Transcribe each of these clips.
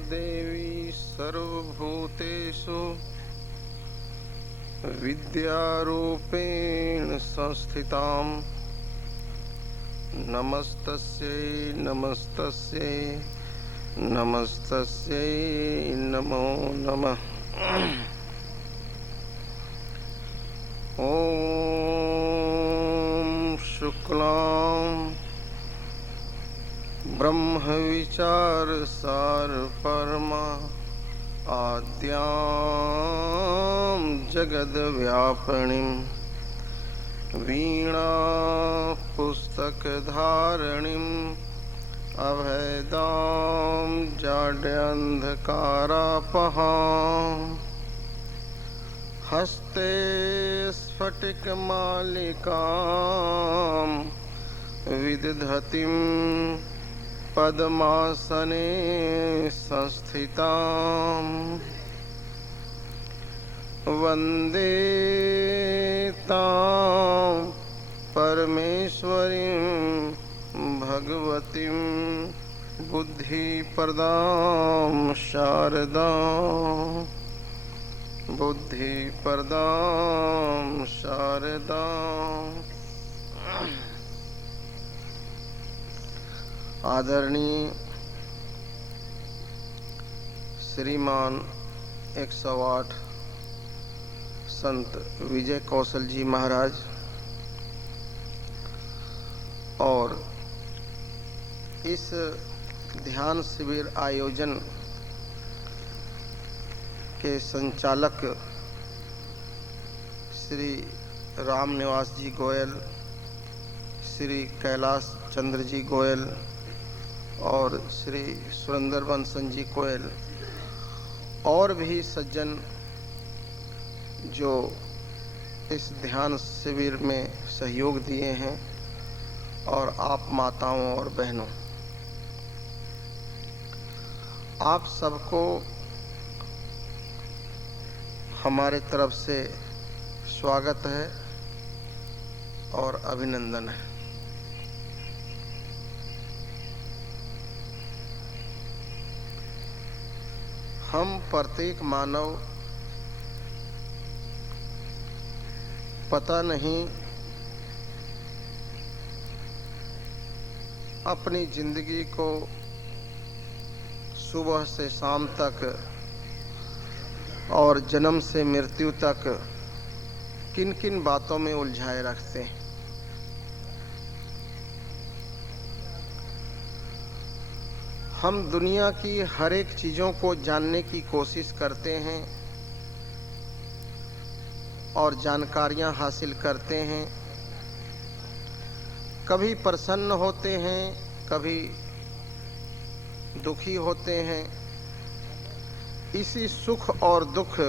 देवी सर्वभूतेषु विद्यारूपेण संस्थितां नमस्तस्यै नमस्तस्यै नमस्तस्यै नमो नमः। ॐ शुक्लां ब्रह्मविचारसार परमा आद्यां जगद्व्यापिनीं वीणा पुस्तकधारिणीं अभेदां जाड्यान्धकारापहां हस्ते स्फटिकमालिकां विदधतीं पद्मासने संस्थितां वन्दे तां परमेश्वरीं भगवतीं बुद्धिप्रदां शारदां बुद्धिप्रदां शारदां। आदरणीय श्रीमान 108 संत विजय कौशल जी महाराज और इस ध्यान शिविर आयोजन के संचालक श्री राम निवास जी गोयल, श्री कैलाश चंद्र जी गोयल और श्री सुरेंद्र बंसन जी गोयल और भी सज्जन जो इस ध्यान शिविर में सहयोग दिए हैं और आप माताओं और बहनों, आप सबको हमारे तरफ से स्वागत है और अभिनंदन है। हम प्रत्येक मानव पता नहीं अपनी जिंदगी को सुबह से शाम तक और जन्म से मृत्यु तक किन किन बातों में उलझाए रखते हैं। हम दुनिया की हर एक चीज़ों को जानने की कोशिश करते हैं और जानकारियां हासिल करते हैं। कभी प्रसन्न होते हैं, कभी दुखी होते हैं। इसी सुख और दुख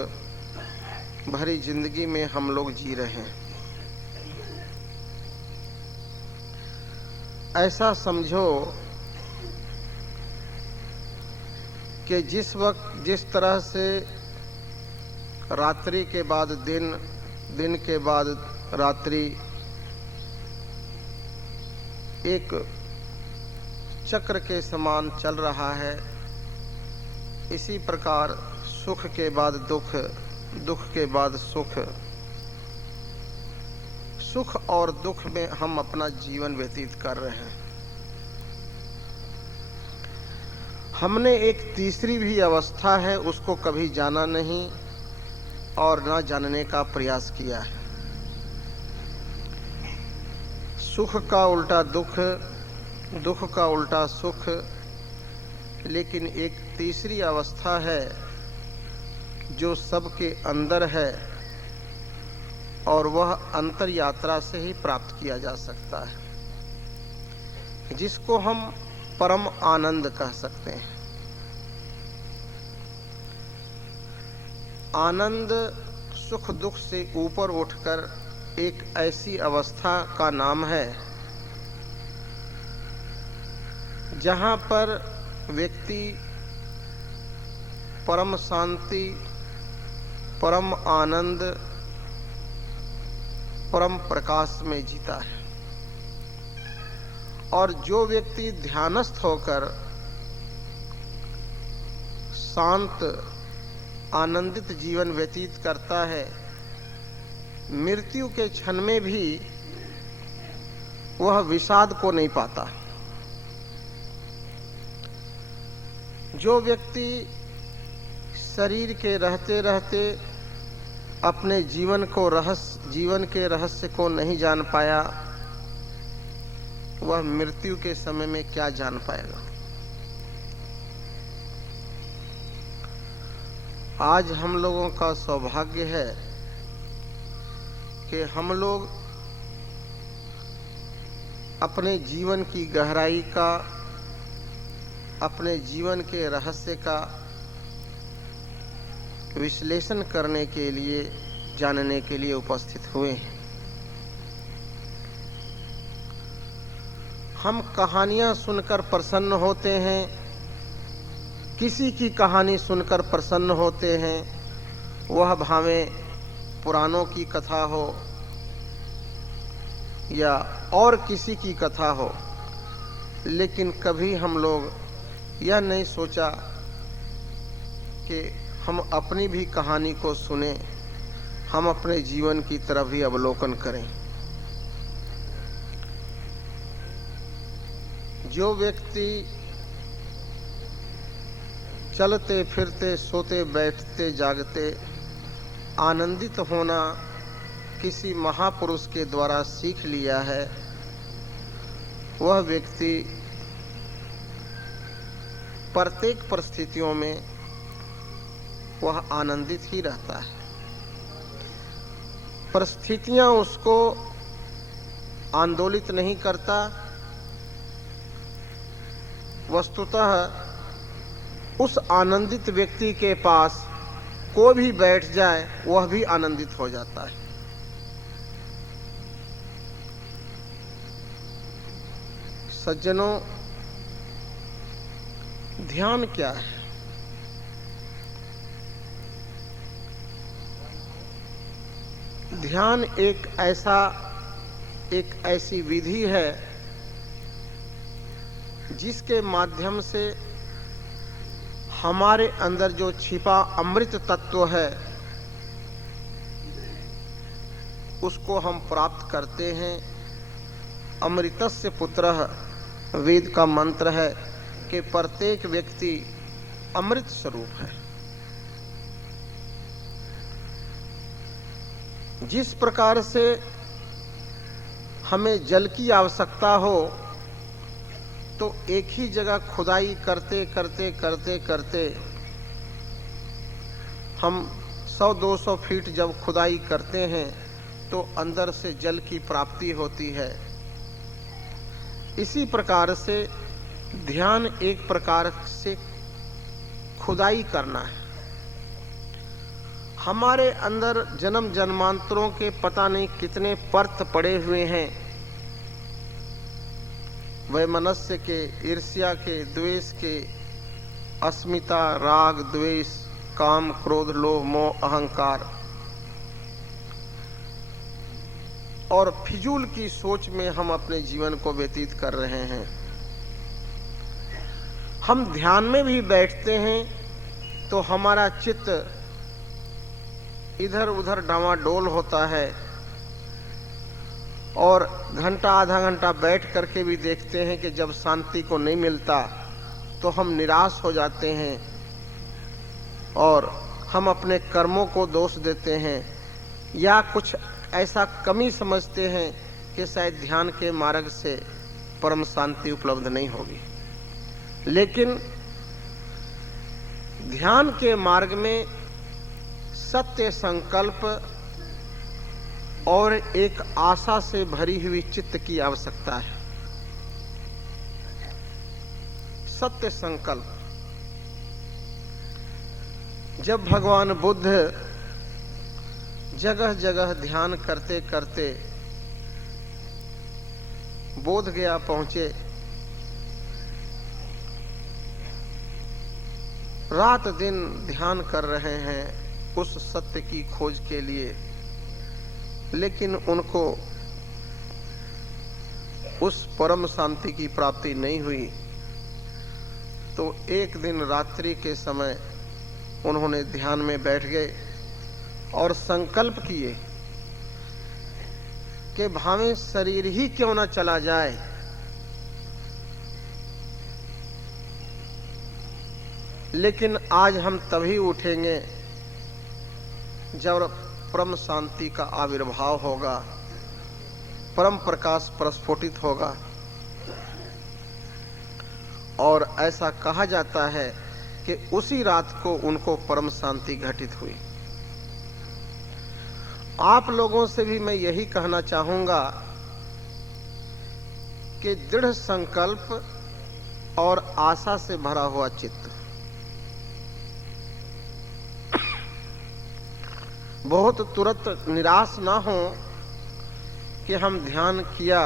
भरी जिंदगी में हम लोग जी रहे हैं। ऐसा समझो कि जिस वक्त जिस तरह से रात्रि के बाद दिन, दिन के बाद रात्रि एक चक्र के समान चल रहा है, इसी प्रकार सुख के बाद दुख, दुख के बाद सुख, सुख और दुख में हम अपना जीवन व्यतीत कर रहे हैं। हमने एक तीसरी भी अवस्था है, उसको कभी जाना नहीं और ना जानने का प्रयास किया है। सुख का उल्टा दुख, दुख का उल्टा सुख, लेकिन एक तीसरी अवस्था है जो सबके अंदर है और वह अंतर यात्रा से ही प्राप्त किया जा सकता है, जिसको हम परम आनंद कह सकते हैं। आनंद सुख दुख से ऊपर उठकर एक ऐसी अवस्था का नाम है जहाँ पर व्यक्ति परम शांति, परम आनंद, परम प्रकाश में जीता है। और जो व्यक्ति ध्यानस्थ होकर शांत आनंदित जीवन व्यतीत करता है, मृत्यु के क्षण में भी वह विषाद को नहीं पाता। जो व्यक्ति शरीर के रहते रहते अपने जीवन के रहस्य को नहीं जान पाया, वह मृत्यु के समय में क्या जान पाएगा। आज हम लोगों का सौभाग्य है कि हम लोग अपने जीवन की गहराई का, अपने जीवन के रहस्य का विश्लेषण करने के लिए, जानने के लिए उपस्थित हुए हैं। हम कहानियां सुनकर प्रसन्न होते हैं, किसी की कहानी सुनकर प्रसन्न होते हैं, वह भावें पुराणों की कथा हो या और किसी की कथा हो, लेकिन कभी हम लोग यह नहीं सोचा कि हम अपनी भी कहानी को सुने, हम अपने जीवन की तरफ भी अवलोकन करें। जो व्यक्ति चलते फिरते सोते बैठते जागते आनंदित होना किसी महापुरुष के द्वारा सीख लिया है, वह व्यक्ति प्रत्येक परिस्थितियों में वह आनंदित ही रहता है। परिस्थितियां उसको आंदोलित नहीं करता, वस्तुतः उस आनंदित व्यक्ति के पास कोई भी बैठ जाए वह भी आनंदित हो जाता है। सज्जनों, ध्यान क्या है? ध्यान एक ऐसी विधि है जिसके माध्यम से हमारे अंदर जो छिपा अमृत तत्व है उसको हम प्राप्त करते हैं। अमृतस्य पुत्रः वेद का मंत्र है कि प्रत्येक व्यक्ति अमृत स्वरूप है। जिस प्रकार से हमें जल की आवश्यकता हो तो एक ही जगह खुदाई करते करते करते करते हम 100-200 फीट जब खुदाई करते हैं तो अंदर से जल की प्राप्ति होती है। इसी प्रकार से ध्यान एक प्रकार से खुदाई करना है। हमारे अंदर जन्म जन्मांतरों के पता नहीं कितने पर्त पड़े हुए हैं, वैमनस्य के, ईर्ष्या के, द्वेष के, अस्मिता, राग, द्वेष, काम, क्रोध, लोभ, मोह, अहंकार और फिजूल की सोच में हम अपने जीवन को व्यतीत कर रहे हैं। हम ध्यान में भी बैठते हैं तो हमारा चित्त इधर उधर डावाडोल होता है और घंटा आधा घंटा बैठ करके भी देखते हैं कि जब शांति को नहीं मिलता तो हम निराश हो जाते हैं और हम अपने कर्मों को दोष देते हैं या कुछ ऐसा कमी समझते हैं कि शायद ध्यान के मार्ग से परम शांति उपलब्ध नहीं होगी। लेकिन ध्यान के मार्ग में सत्य संकल्प और एक आशा से भरी हुई चित्त की आवश्यकता है। सत्य संकल्प। जब भगवान बुद्ध जगह जगह ध्यान करते करते बोध गया पहुंचे, रात दिन ध्यान कर रहे हैं उस सत्य की खोज के लिए, लेकिन उनको उस परम शांति की प्राप्ति नहीं हुई। तो एक दिन रात्रि के समय उन्होंने ध्यान में बैठ गए और संकल्प किए कि भावें शरीर ही क्यों ना चला जाए, लेकिन आज हम तभी उठेंगे जब परम शांति का आविर्भाव होगा, परम प्रकाश प्रस्फुटित होगा। और ऐसा कहा जाता है कि उसी रात को उनको परम शांति घटित हुई। आप लोगों से भी मैं यही कहना चाहूंगा कि दृढ़ संकल्प और आशा से भरा हुआ चित्त, बहुत तुरंत निराश ना हो कि हम ध्यान किया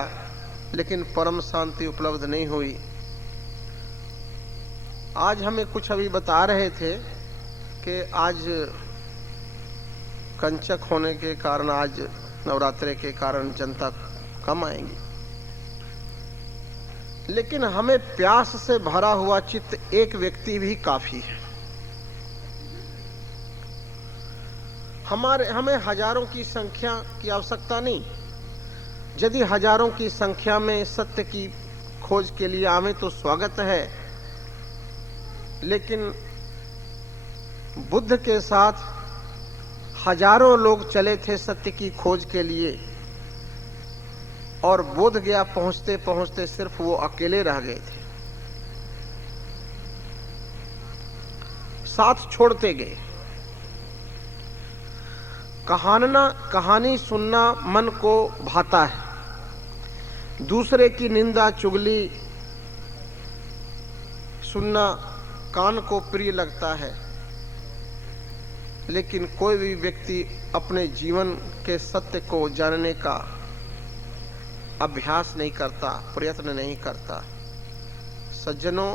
लेकिन परम शांति उपलब्ध नहीं हुई। आज हमें कुछ अभी बता रहे थे कि आज कंचक होने के कारण, आज नवरात्रे के कारण जनता कम आएगी, लेकिन हमें प्यास से भरा हुआ चित्त एक व्यक्ति भी काफी है। हमें हजारों की संख्या की आवश्यकता नहीं। यदि हजारों की संख्या में सत्य की खोज के लिए आवे तो स्वागत है, लेकिन बुद्ध के साथ हजारों लोग चले थे सत्य की खोज के लिए, और बोध गया पहुंचते पहुंचते सिर्फ वो अकेले रह गए थे, साथ छोड़ते गए। कहानी सुनना मन को भाता है, दूसरे की निंदा चुगली सुनना कान को प्रिय लगता है, लेकिन कोई भी व्यक्ति अपने जीवन के सत्य को जानने का अभ्यास नहीं करता, प्रयत्न नहीं करता। सज्जनों,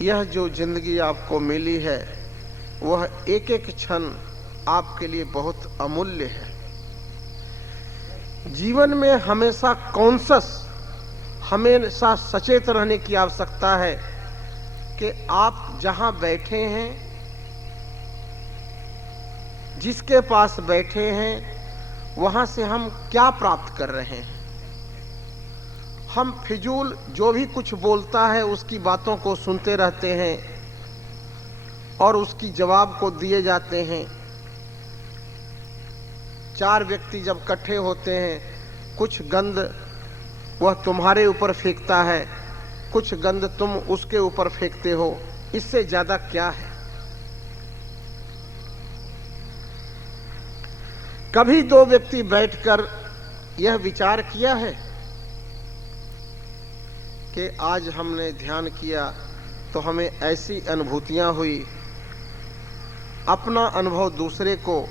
यह जो जिंदगी आपको मिली है वह एक एक क्षण आपके लिए बहुत अमूल्य है। जीवन में हमेशा कॉन्शस, हमेशा सचेत रहने की आवश्यकता है कि आप जहां बैठे हैं, जिसके पास बैठे हैं, वहां से हम क्या प्राप्त कर रहे हैं। हम फिजूल जो भी कुछ बोलता है उसकी बातों को सुनते रहते हैं और उसकी जवाब को दिए जाते हैं। चार व्यक्ति जब इकट्ठे होते हैं, कुछ गंध वह तुम्हारे ऊपर फेंकता है, कुछ गंध तुम उसके ऊपर फेंकते हो, इससे ज्यादा क्या है। कभी दो व्यक्ति बैठकर यह विचार किया है कि आज हमने ध्यान किया तो हमें ऐसी अनुभूतियां हुई, अपना अनुभव दूसरे को,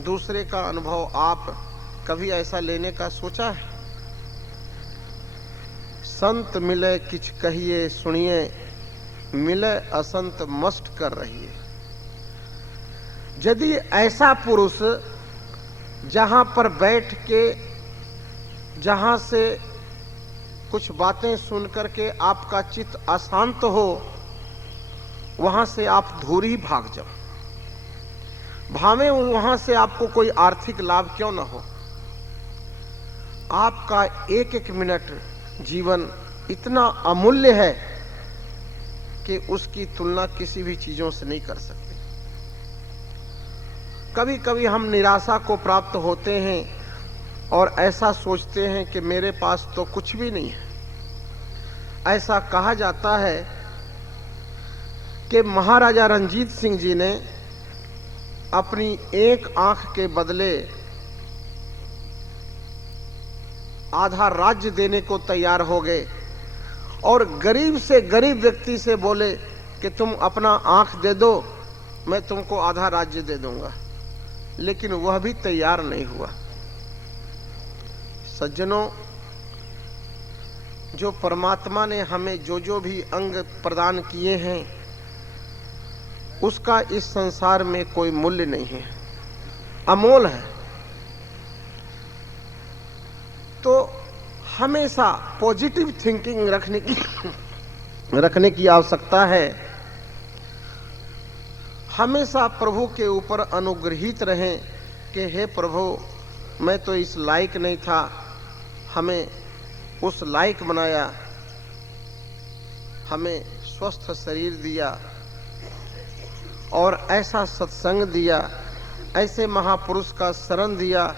दूसरे का अनुभव आप, कभी ऐसा लेने का सोचा है? संत मिले किछ कहिए सुनिए, मिले असंत मस्ट कर रहिए। यदि ऐसा पुरुष जहां पर बैठ के, जहां से कुछ बातें सुन करके आपका चित्त अशांत हो, वहां से आप दूर ही भाग जाओ। भावें वहां से आपको कोई आर्थिक लाभ क्यों ना हो। आपका एक एक मिनट जीवन इतना अमूल्य है कि उसकी तुलना किसी भी चीजों से नहीं कर सकते। कभी कभी हम निराशा को प्राप्त होते हैं और ऐसा सोचते हैं कि मेरे पास तो कुछ भी नहीं है। ऐसा कहा जाता है कि महाराजा रणजीत सिंह जी ने अपनी एक आंख के बदले आधा राज्य देने को तैयार हो गए और गरीब से गरीब व्यक्ति से बोले कि तुम अपना आंख दे दो, मैं तुमको आधा राज्य दे दूंगा, लेकिन वह भी तैयार नहीं हुआ। सज्जनों, जो परमात्मा ने हमें जो जो भी अंग प्रदान किए हैं, उसका इस संसार में कोई मूल्य नहीं है, अमोल है। तो हमेशा पॉजिटिव थिंकिंग रखने की आवश्यकता है हमेशा प्रभु के ऊपर अनुग्रहित रहें कि हे प्रभु, मैं तो इस लायक नहीं था, हमें उस लायक बनाया, हमें स्वस्थ शरीर दिया और ऐसा सत्संग दिया, ऐसे महापुरुष का शरण दिया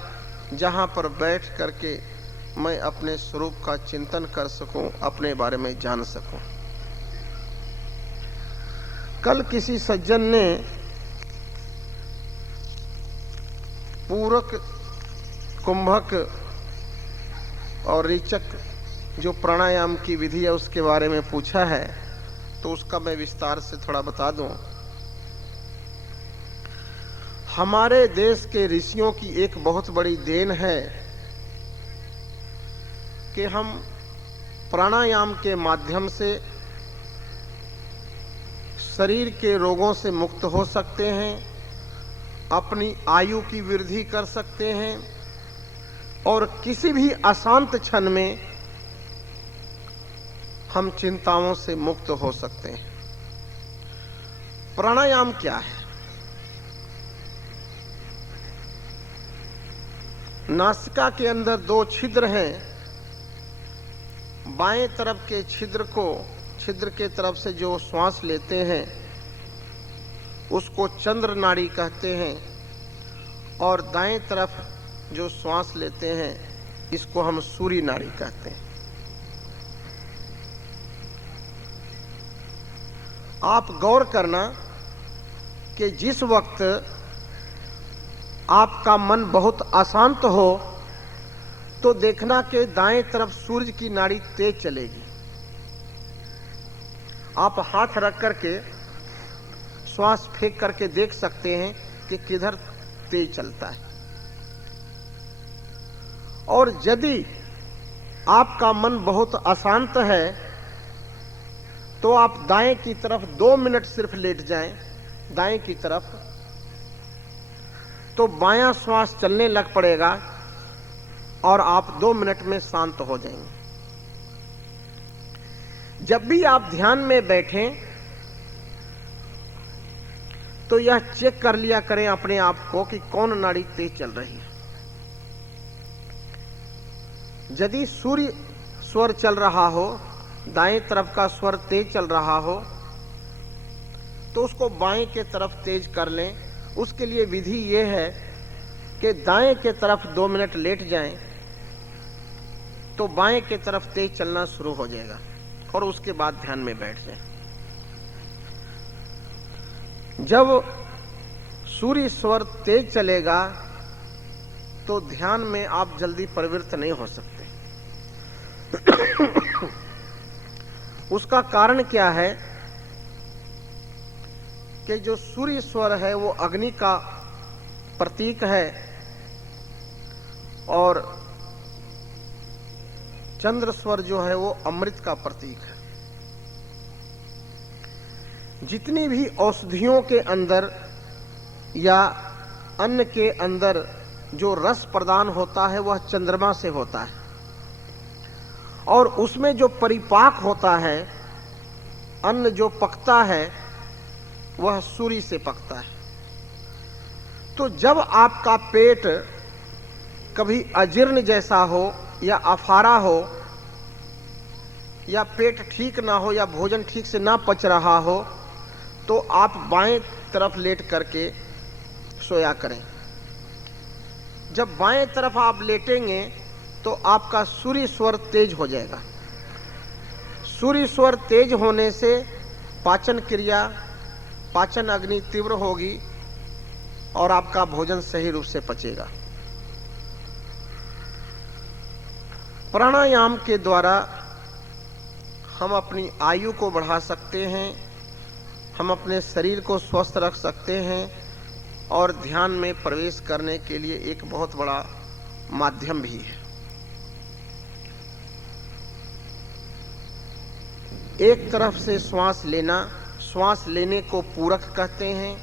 जहाँ पर बैठ करके मैं अपने स्वरूप का चिंतन कर सकूं, अपने बारे में जान सकूं। कल किसी सज्जन ने पूरक, कुंभक और रेचक जो प्राणायाम की विधि है उसके बारे में पूछा है, तो उसका मैं विस्तार से थोड़ा बता दूं। हमारे देश के ऋषियों की एक बहुत बड़ी देन है कि हम प्राणायाम के माध्यम से शरीर के रोगों से मुक्त हो सकते हैं, अपनी आयु की वृद्धि कर सकते हैं और किसी भी अशांत क्षण में हम चिंताओं से मुक्त हो सकते हैं। प्राणायाम क्या है? नासिका के अंदर 2 छिद्र हैं। बाएं तरफ के छिद्र के तरफ से जो श्वास लेते हैं उसको चंद्र नाड़ी कहते हैं और दाएं तरफ जो श्वास लेते हैं इसको हम सूर्य नाड़ी कहते हैं। आप गौर करना कि जिस वक्त आपका मन बहुत अशांत हो तो देखना कि दाएं तरफ सूर्य की नाड़ी तेज चलेगी। आप हाथ रख करके श्वास फेंक करके देख सकते हैं कि किधर तेज चलता है। और यदि आपका मन बहुत अशांत है तो आप दाएं की तरफ 2 मिनट सिर्फ लेट जाएं, दाएं की तरफ, तो बायां श्वास चलने लग पड़ेगा और आप 2 मिनट में शांत हो जाएंगे। जब भी आप ध्यान में बैठें तो यह चेक कर लिया करें अपने आप को कि कौन नाड़ी तेज चल रही है। यदि सूर्य स्वर चल रहा हो, दाएं तरफ का स्वर तेज चल रहा हो, तो उसको बाएं के तरफ तेज कर लें। उसके लिए विधि यह है कि दाएं के तरफ 2 मिनट लेट जाएं तो बाएं के तरफ तेज चलना शुरू हो जाएगा और उसके बाद ध्यान में बैठ जाएं। जब सूर्य स्वर तेज चलेगा तो ध्यान में आप जल्दी प्रवृत्त नहीं हो सकते। उसका कारण क्या है कि जो सूर्य स्वर है वो अग्नि का प्रतीक है और चंद्र स्वर जो है वो अमृत का प्रतीक है। जितनी भी औषधियों के अंदर या अन्न के अंदर जो रस प्रदान होता है वह चंद्रमा से होता है और उसमें जो परिपाक होता है, अन्न जो पकता है वह सूर्य से पकता है। तो जब आपका पेट कभी अजीर्ण जैसा हो या अफारा हो या पेट ठीक ना हो या भोजन ठीक से ना पच रहा हो तो आप बाएं तरफ लेट करके सोया करें। जब बाएं तरफ आप लेटेंगे तो आपका सूर्य स्वर तेज हो जाएगा। सूर्य स्वर तेज होने से पाचन क्रिया, पाचन अग्नि तीव्र होगी और आपका भोजन सही रूप से पचेगा। प्राणायाम के द्वारा हम अपनी आयु को बढ़ा सकते हैं, हम अपने शरीर को स्वस्थ रख सकते हैं और ध्यान में प्रवेश करने के लिए एक बहुत बड़ा माध्यम भी है। एक तरफ से श्वास लेना, श्वास लेने को पूरक कहते हैं,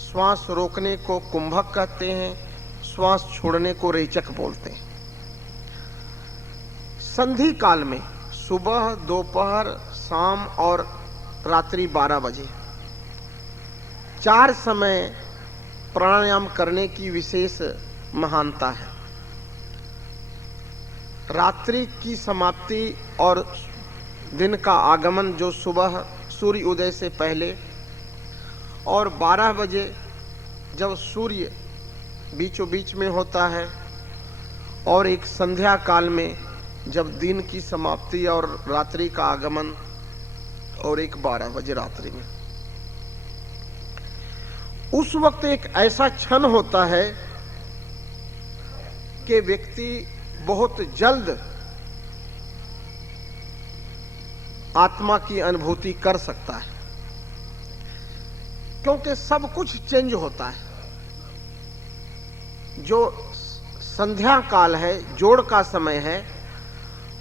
श्वास रोकने को कुंभक कहते हैं, श्वास छोड़ने को रेचक बोलते हैं। संधि काल में सुबह, दोपहर, शाम और रात्रि 12 बजे 4 समय प्राणायाम करने की विशेष महानता है। रात्रि की समाप्ति और दिन का आगमन जो सुबह सूर्य उदय से पहले और 12 बजे जब सूर्य बीचों बीच में होता है और एक संध्या काल में जब दिन की समाप्ति और रात्रि का आगमन और एक 12 बजे रात्रि में, उस वक्त एक ऐसा क्षण होता है कि व्यक्ति बहुत जल्द आत्मा की अनुभूति कर सकता है, क्योंकि सब कुछ चेंज होता है। जो संध्या काल है, जोड़ का समय है,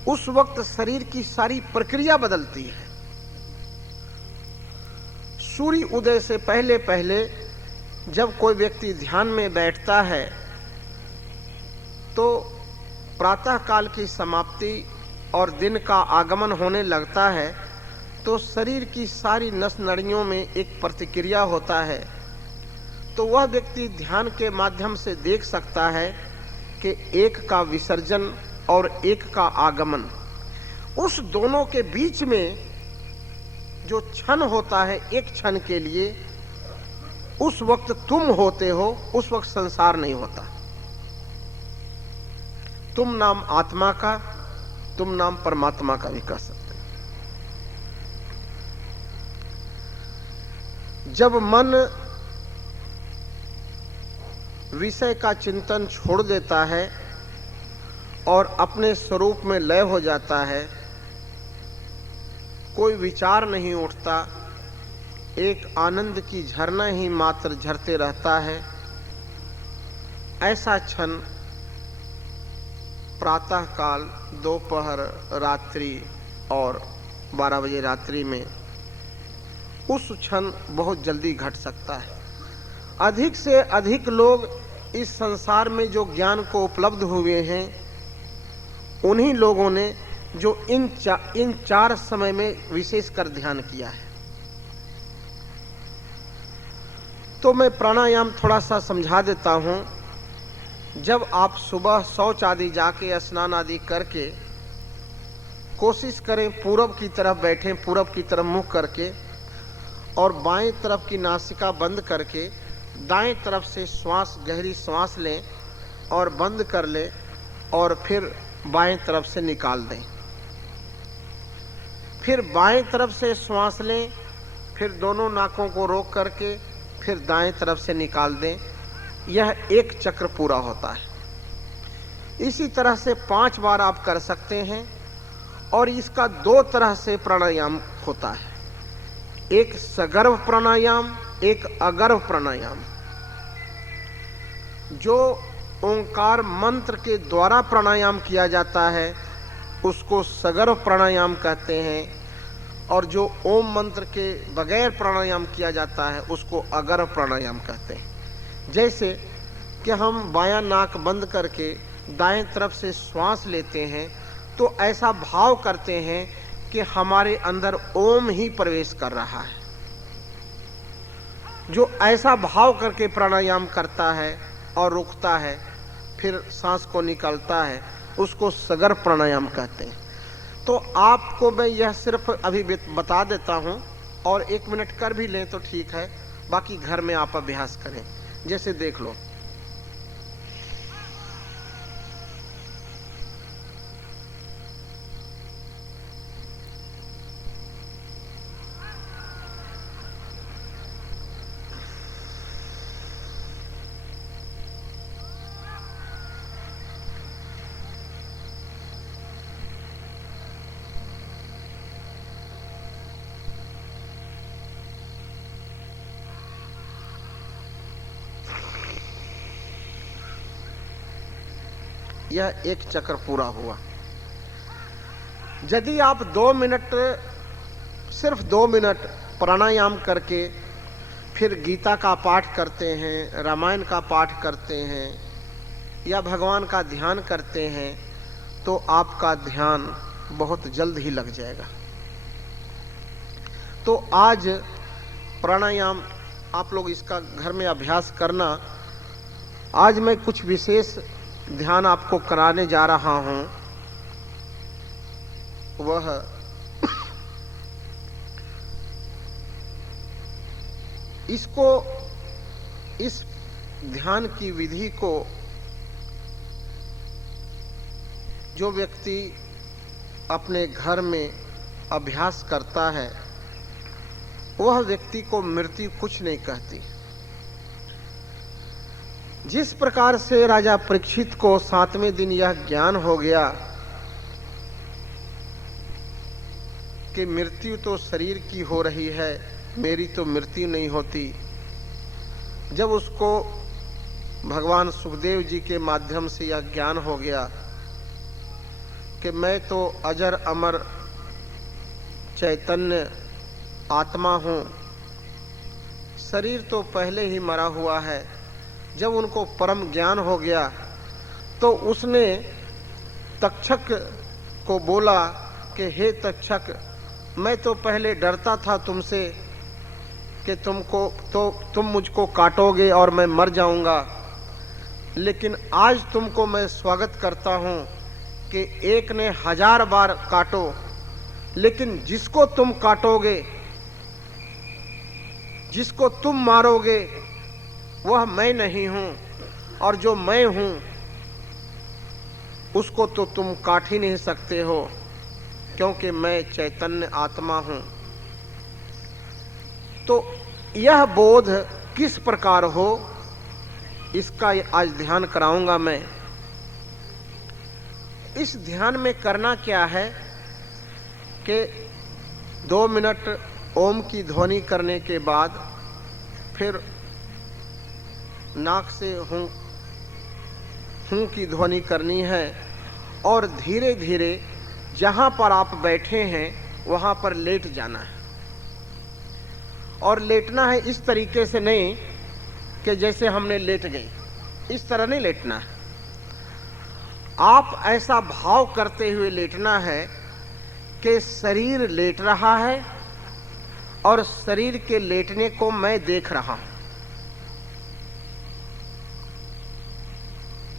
उस वक्त शरीर की सारी प्रक्रिया बदलती है। सूर्य उदय से पहले पहले जब कोई व्यक्ति ध्यान में बैठता है तो प्रातः काल की समाप्ति और दिन का आगमन होने लगता है, तो शरीर की सारी नस नाड़ियों में एक प्रतिक्रिया होता है। तो वह व्यक्ति ध्यान के माध्यम से देख सकता है कि एक का विसर्जन और एक का आगमन, उस दोनों के बीच में जो क्षण होता है एक क्षण के लिए, उस वक्त तुम होते हो, उस वक्त संसार नहीं होता। तुम नाम आत्मा का, तुम नाम परमात्मा का भी कह सकते हैं। जब मन विषय का चिंतन छोड़ देता है और अपने स्वरूप में लय हो जाता है, कोई विचार नहीं उठता, एक आनंद की झरना ही मात्र झरते रहता है, ऐसा क्षण प्रातः काल, दोपहर, रात्रि और 12 बजे रात्रि में, उस क्षण बहुत जल्दी घट सकता है। अधिक से अधिक लोग इस संसार में जो ज्ञान को उपलब्ध हुए हैं, उन्हीं लोगों ने जो इन 4 समय में विशेषकर ध्यान किया है। तो मैं प्राणायाम थोड़ा सा समझा देता हूं। जब आप सुबह शौच आदि जाके स्नान आदि करके कोशिश करें पूरब की तरफ बैठें, पूरब की तरफ मुख करके, और बाएं तरफ की नासिका बंद करके दाएं तरफ से श्वास, गहरी श्वास लें और बंद कर लें और फिर बाएं तरफ से निकाल दें। फिर बाएं तरफ से श्वास लें, फिर दोनों नाकों को रोक करके फिर दाएं तरफ से निकाल दें। यह एक चक्र पूरा होता है। इसी तरह से 5 बार आप कर सकते हैं और इसका 2 तरह से प्राणायाम होता है, एक सगर्भ प्राणायाम, एक अगर्भ प्राणायाम। जो ओंकार मंत्र के द्वारा प्राणायाम किया जाता है उसको सगर्भ प्राणायाम कहते हैं, और जो ओम मंत्र के बगैर प्राणायाम किया जाता है उसको अगर्भ प्राणायाम कहते हैं। जैसे कि हम बायां नाक बंद करके दाएं तरफ से श्वास लेते हैं तो ऐसा भाव करते हैं कि हमारे अंदर ओम ही प्रवेश कर रहा है। जो ऐसा भाव करके प्राणायाम करता है और रुकता है, फिर सांस को निकालता है, उसको सगर्भ प्राणायाम कहते हैं। तो आपको मैं यह सिर्फ अभी बता देता हूं, और 1 मिनट कर भी लें तो ठीक है, बाकी घर में आप अभ्यास करें। जैसे देख लो, यह एक चक्र पूरा हुआ। यदि आप 2 मिनट, सिर्फ 2 मिनट प्राणायाम करके फिर गीता का पाठ करते हैं, रामायण का पाठ करते हैं या भगवान का ध्यान करते हैं, तो आपका ध्यान बहुत जल्द ही लग जाएगा। तो आज प्राणायाम आप लोग इसका घर में अभ्यास करना। आज मैं कुछ विशेष ध्यान आपको कराने जा रहा हूं। वह इसको, इस ध्यान की विधि को जो व्यक्ति अपने घर में अभ्यास करता है, वह व्यक्ति को मृत्यु कुछ नहीं कहती। जिस प्रकार से राजा परीक्षित को 7वें दिन यह ज्ञान हो गया कि मृत्यु तो शरीर की हो रही है, मेरी तो मृत्यु नहीं होती। जब उसको भगवान सुखदेव जी के माध्यम से यह ज्ञान हो गया कि मैं तो अजर अमर चैतन्य आत्मा हूँ, शरीर तो पहले ही मरा हुआ है। जब उनको परम ज्ञान हो गया तो उसने तक्षक को बोला कि हे तक्षक, मैं तो पहले डरता था तुमसे कि तुम मुझको काटोगे और मैं मर जाऊंगा, लेकिन आज तुमको मैं स्वागत करता हूं कि एक ने 1000 बार काटो, लेकिन जिसको तुम काटोगे, जिसको तुम मारोगे, वह मैं नहीं हूं, और जो मैं हूं उसको तो तुम काट ही नहीं सकते हो, क्योंकि मैं चैतन्य आत्मा हूं। तो यह बोध किस प्रकार हो, इसका आज ध्यान कराऊंगा मैं। इस ध्यान में करना क्या है कि 2 मिनट ओम की ध्वनि करने के बाद फिर नाक से हूं की ध्वनि करनी है, और धीरे धीरे जहां पर आप बैठे हैं वहां पर लेट जाना है। और लेटना है इस तरीके से नहीं कि जैसे हमने लेट गए, इस तरह नहीं लेटना है। आप ऐसा भाव करते हुए लेटना है कि शरीर लेट रहा है और शरीर के लेटने को मैं देख रहा हूं।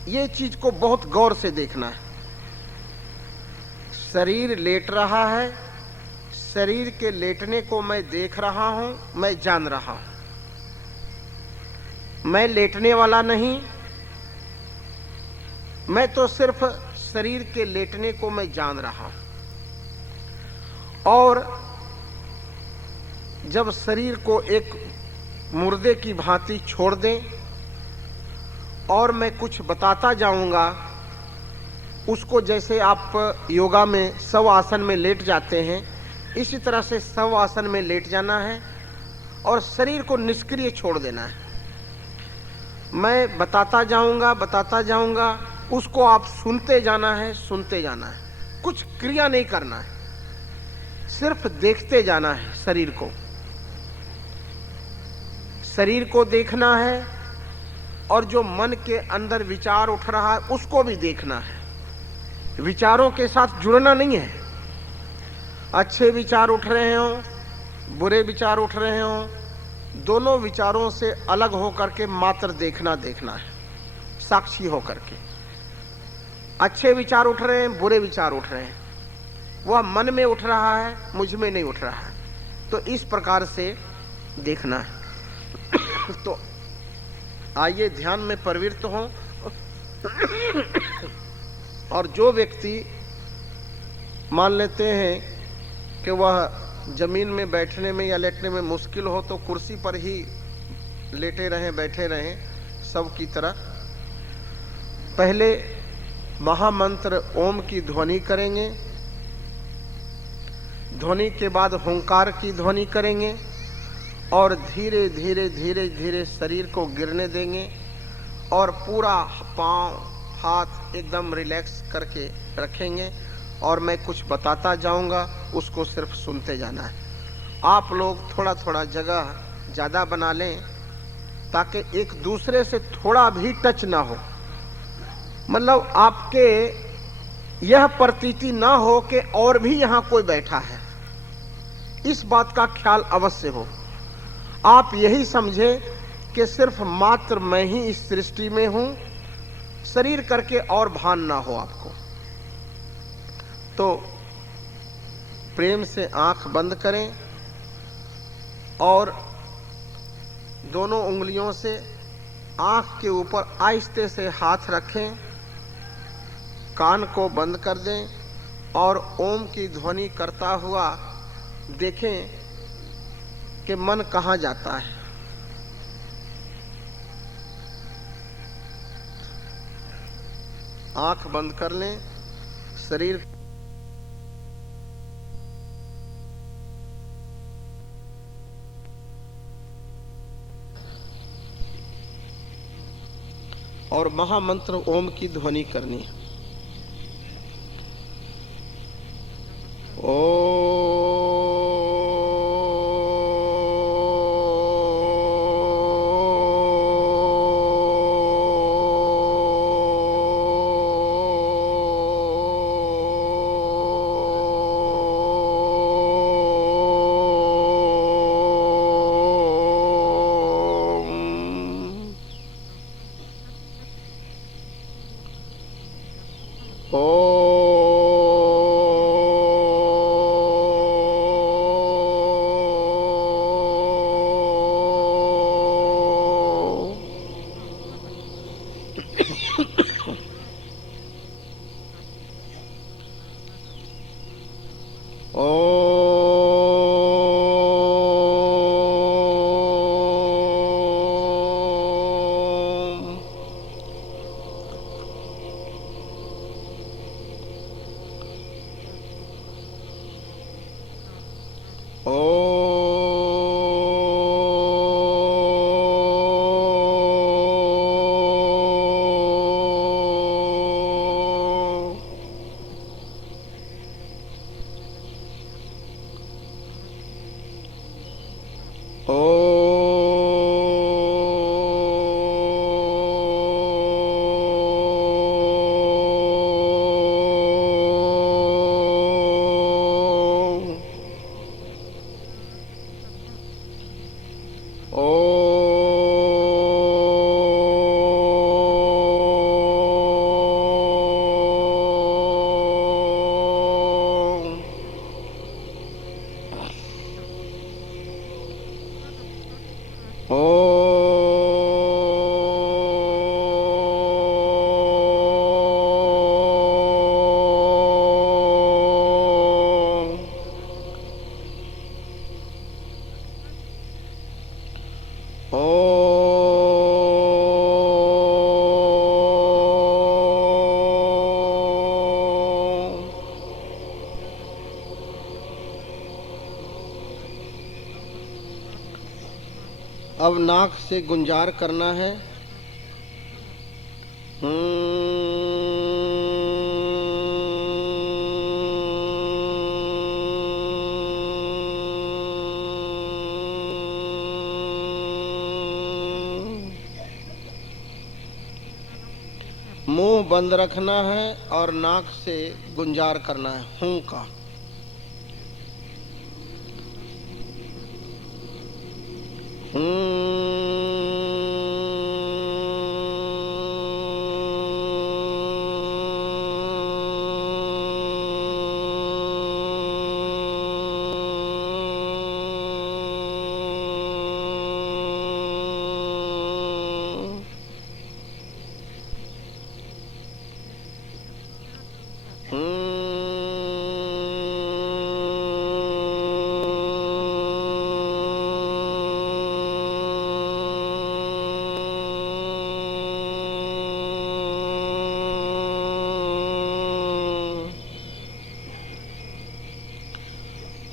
ये चीज को बहुत गौर से देखना है। शरीर लेट रहा है, शरीर के लेटने को मैं देख रहा हूं, मैं जान रहा हूं। मैं लेटने वाला नहीं, मैं तो सिर्फ शरीर के लेटने को मैं जान रहा हूं। और जब शरीर को एक मुर्दे की भांति छोड़ दें और मैं कुछ बताता जाऊंगा, उसको जैसे आप योगा में शव आसन में लेट जाते हैं, इसी तरह से शव आसन में लेट जाना है और शरीर को निष्क्रिय छोड़ देना है। मैं बताता जाऊंगा, उसको आप सुनते जाना है, सुनते जाना है। कुछ क्रिया नहीं करना है, सिर्फ देखते जाना है। शरीर को देखना है, और जो मन के अंदर विचार उठ रहा है उसको भी देखना है। विचारों के साथ जुड़ना नहीं है। अच्छे विचार उठ रहे हो, बुरे विचार उठ रहे हो, दोनों विचारों से अलग होकर के मात्र देखना है, साक्षी होकर के। अच्छे विचार उठ रहे हैं, बुरे विचार उठ रहे हैं, वह मन में उठ रहा है, मुझ में नहीं उठ रहा है। तो इस प्रकार से देखना है। तो आइए ध्यान में प्रवृत्त हों। और जो व्यक्ति मान लेते हैं कि वह जमीन में बैठने में या लेटने में मुश्किल हो, तो कुर्सी पर ही लेटे रहें, बैठे रहें सब की तरह। पहले महामंत्र ओम की ध्वनि करेंगे, ध्वनि के बाद हुंकार की ध्वनि करेंगे, और धीरे धीरे धीरे धीरे शरीर को गिरने देंगे, और पूरा पांव हाथ एकदम रिलैक्स करके रखेंगे, और मैं कुछ बताता जाऊंगा, उसको सिर्फ सुनते जाना है। आप लोग थोड़ा थोड़ा जगह ज़्यादा बना लें ताकि एक दूसरे से थोड़ा भी टच ना हो। मतलब आपके यह प्रतीति ना हो कि और भी यहाँ कोई बैठा है, इस बात का ख्याल अवश्य हो। आप यही समझे कि सिर्फ मात्र मैं ही इस सृष्टि में हूं, शरीर करके और भान ना हो आपको। तो प्रेम से आंख बंद करें और दोनों उंगलियों से आंख के ऊपर आहिस्ते से हाथ रखें, कान को बंद कर दें और ओम की ध्वनि करता हुआ देखें कि मन कहाँ जाता है। आंख बंद कर लें, शरीर और महामंत्र ओम की ध्वनि करनी है। अब नाक से गुंजार करना है। मुंह बंद रखना है और नाक से गुंजार करना है हूं का।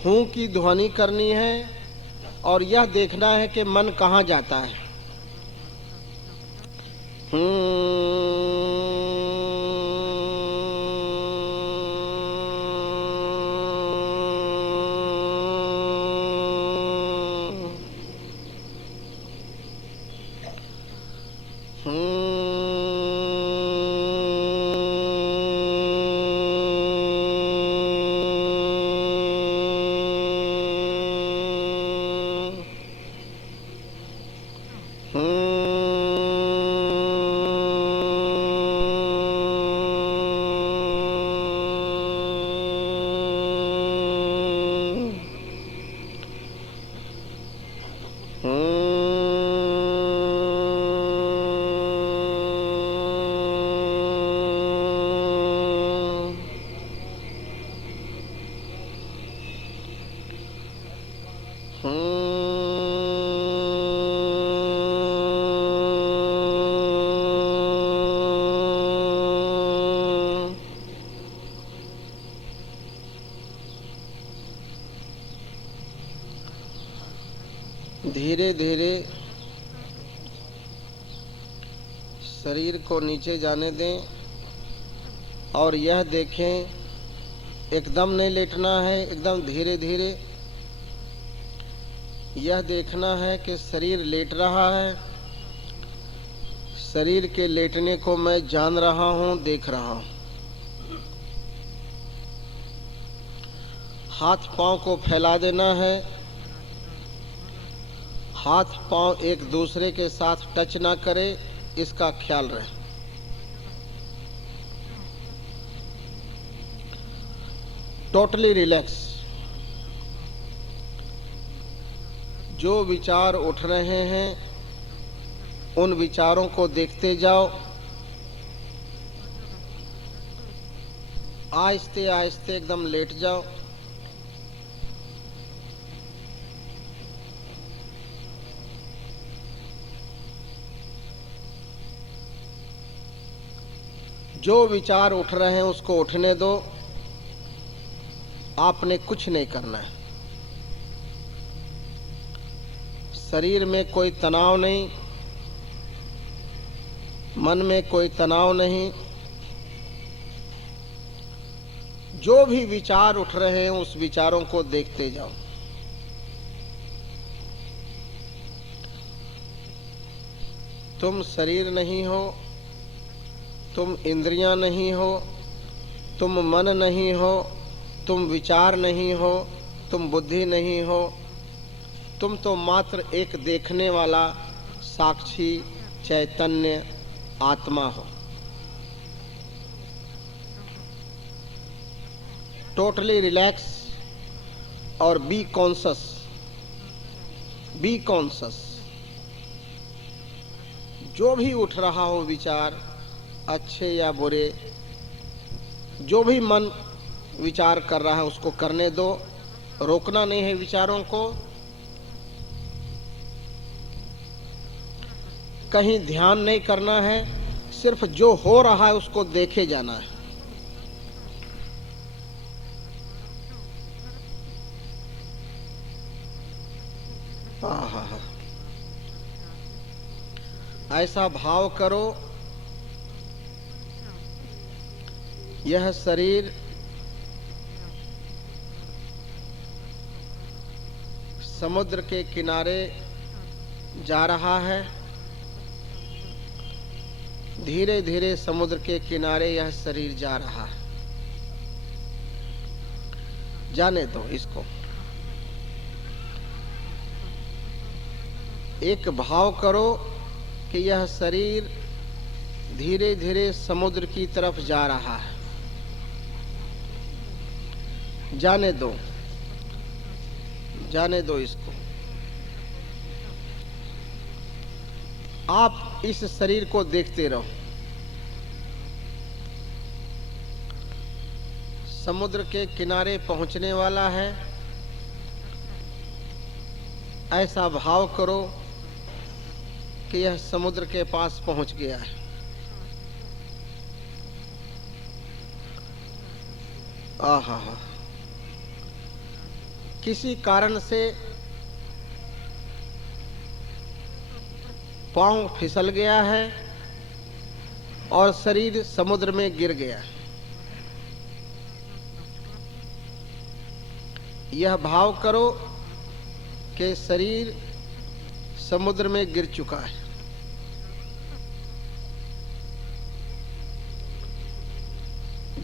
हूं की ध्वनि करनी है और यह देखना है कि मन कहाँ जाता है। धीरे धीरे शरीर को नीचे जाने दें और यह देखें, एकदम नहीं लेटना है, एकदम धीरे धीरे यह देखना है कि शरीर लेट रहा है। शरीर के लेटने को मैं जान रहा हूं, देख रहा हूं। हाथ पांव को फैला देना है। हाथ पांव एक दूसरे के साथ टच ना करे, इसका ख्याल रहे। Totally relax. जो विचार उठ रहे हैं उन विचारों को देखते जाओ। आहिस्ते आहिस्ते एकदम लेट जाओ। जो विचार उठ रहे हैं उसको उठने दो। आपने कुछ नहीं करना है। शरीर में कोई तनाव नहीं, मन में कोई तनाव नहीं। जो भी विचार उठ रहे हैं उस विचारों को देखते जाओ। तुम शरीर नहीं हो, तुम इंद्रियां नहीं हो, तुम मन नहीं हो, तुम विचार नहीं हो, तुम बुद्धि नहीं हो। तुम तो मात्र एक देखने वाला साक्षी चैतन्य आत्मा हो। टोटली रिलैक्स और बी कॉन्शस। Be conscious. जो भी उठ रहा हो विचार, अच्छे या बुरे, जो भी मन विचार कर रहा है उसको करने दो। रोकना नहीं है विचारों को। कहीं ध्यान नहीं करना है, सिर्फ जो हो रहा है उसको देखे जाना है। आहा, ऐसा भाव करो यह शरीर समुद्र के किनारे जा रहा है। धीरे धीरे समुद्र के किनारे यह शरीर जा रहा है। जाने दो इसको। एक भाव करो कि यह शरीर धीरे धीरे समुद्र की तरफ जा रहा है। जाने दो, जाने दो इसको। आप इस शरीर को देखते रहो। समुद्र के किनारे पहुंचने वाला है, ऐसा भाव करो कि यह समुद्र के पास पहुंच गया है। आहा, किसी कारण से पांव फिसल गया है और शरीर समुद्र में गिर गया। यह भाव करो कि शरीर समुद्र में गिर चुका है।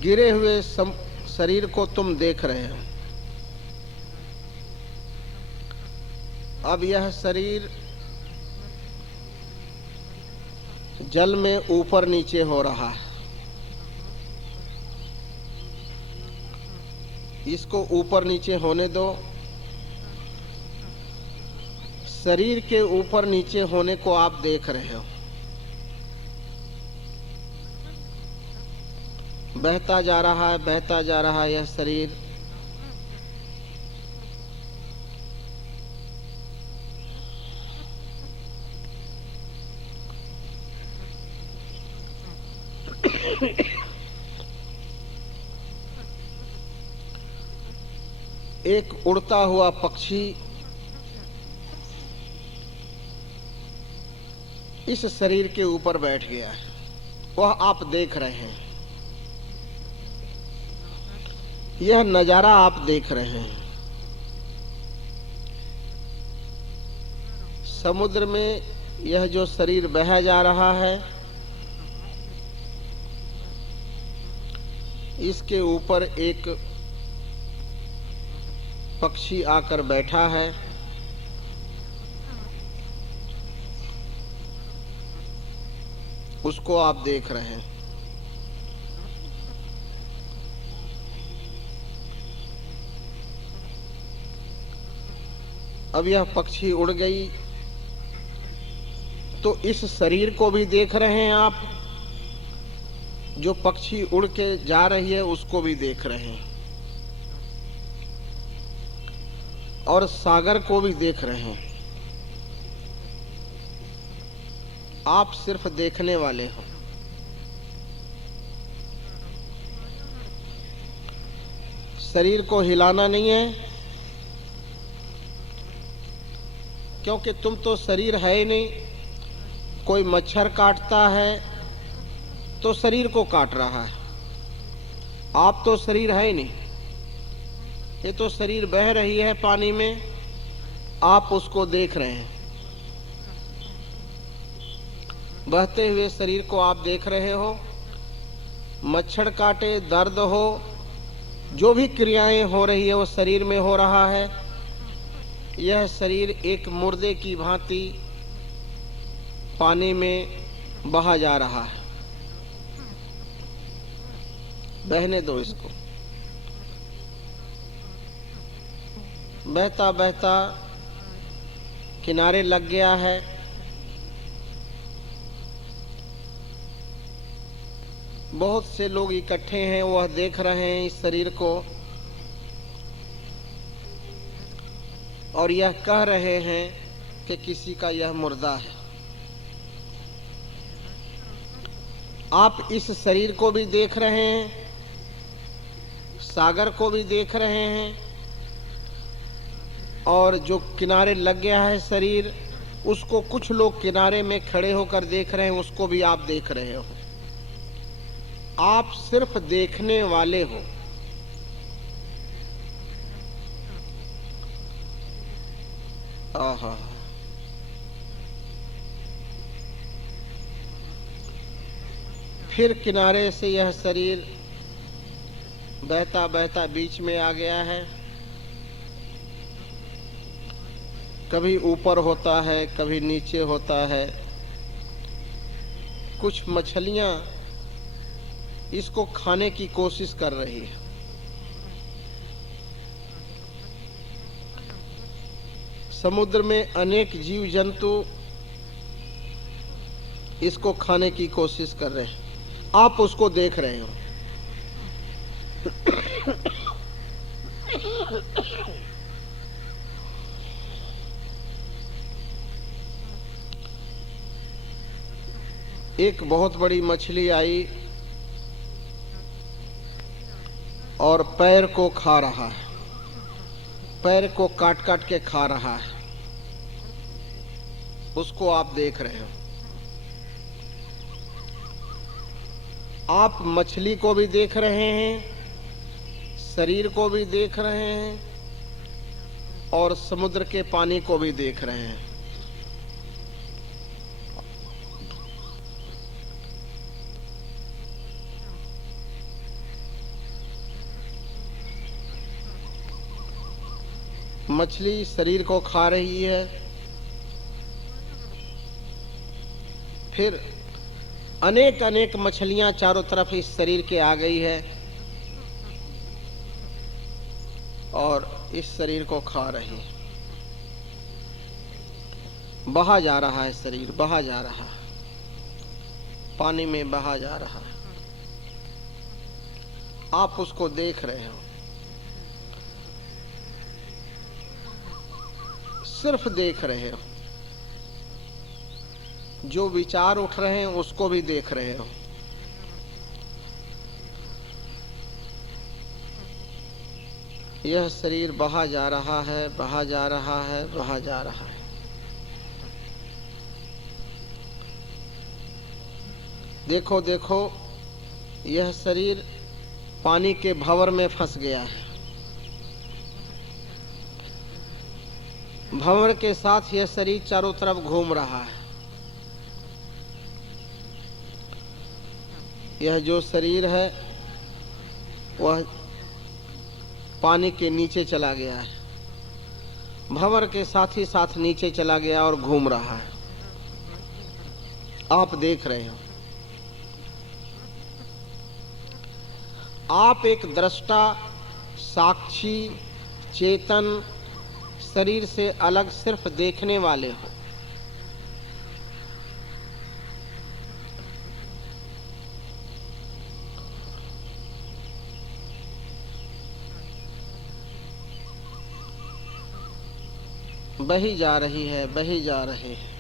गिरे हुए शरीर को तुम देख रहे हो। अब यह शरीर जल में ऊपर नीचे हो रहा है। इसको ऊपर नीचे होने दो। शरीर के ऊपर नीचे होने को आप देख रहे हो। बहता जा रहा है, बहता जा रहा है यह शरीर। एक उड़ता हुआ पक्षी इस शरीर के ऊपर बैठ गया है, वह आप देख रहे हैं। यह नजारा आप देख रहे हैं। समुद्र में यह जो शरीर बह जा रहा है, इसके ऊपर एक पक्षी आकर बैठा है। उसको आप देख रहे हैं। अब यह पक्षी उड़ गई तो इस शरीर को भी देख रहे हैं आप। जो पक्षी उड़ के जा रही है उसको भी देख रहे हैं और सागर को भी देख रहे हैं। आप सिर्फ देखने वाले हो। शरीर को हिलाना नहीं है, क्योंकि तुम तो शरीर है ही नहीं। कोई मच्छर काटता है तो शरीर को काट रहा है, आप तो शरीर है ही नहीं। ये तो शरीर बह रही है पानी में, आप उसको देख रहे हैं। बहते हुए शरीर को आप देख रहे हो। मच्छर काटे, दर्द हो, जो भी क्रियाएं हो रही है वो शरीर में हो रहा है। यह शरीर एक मुर्दे की भांति पानी में बहा जा रहा है। बहने दो इसको। बहता बहता किनारे लग गया है। बहुत से लोग इकट्ठे हैं, वह देख रहे हैं इस शरीर को और यह कह रहे हैं कि किसी का यह मुर्दा है। आप इस शरीर को भी देख रहे हैं, सागर को भी देख रहे हैं और जो किनारे लग गया है शरीर, उसको कुछ लोग किनारे में खड़े होकर देख रहे हैं, उसको भी आप देख रहे हो। आप सिर्फ देखने वाले हो। आहा, फिर किनारे से यह शरीर बहता बहता बीच में आ गया है। कभी ऊपर होता है, कभी नीचे होता है। कुछ मछलियां इसको खाने की कोशिश कर रही है। समुद्र में अनेक जीव जंतु इसको खाने की कोशिश कर रहे हैं, आप उसको देख रहे हो। एक बहुत बड़ी मछली आई और पैर को खा रहा है, पैर को काट काट के खा रहा है। उसको आप देख रहे हो। आप मछली को भी देख रहे हैं, शरीर को भी देख रहे हैं और समुद्र के पानी को भी देख रहे हैं। मछली शरीर को खा रही है, फिर अनेक अनेक मछलियां चारों तरफ इस शरीर के आ गई है और इस शरीर को खा रही है। बहा जा रहा है, शरीर बहा जा रहा है, पानी में बहा जा रहा है। आप उसको देख रहे हो, सिर्फ देख रहे हो। जो विचार उठ रहे हैं उसको भी देख रहे हो। यह शरीर बहा जा रहा है, बहा जा रहा है, बहा जा रहा है। देखो देखो, यह शरीर पानी के भंवर में फंस गया है। भंवर के साथ यह शरीर चारों तरफ घूम रहा है। यह जो शरीर है वह पानी के नीचे चला गया है, भंवर के साथ ही साथ नीचे चला गया और घूम रहा है। आप देख रहे हो। आप एक दृष्टा, साक्षी, चेतन, शरीर से अलग सिर्फ देखने वाले हो। बही जा रही है, बही जा रहे हैं।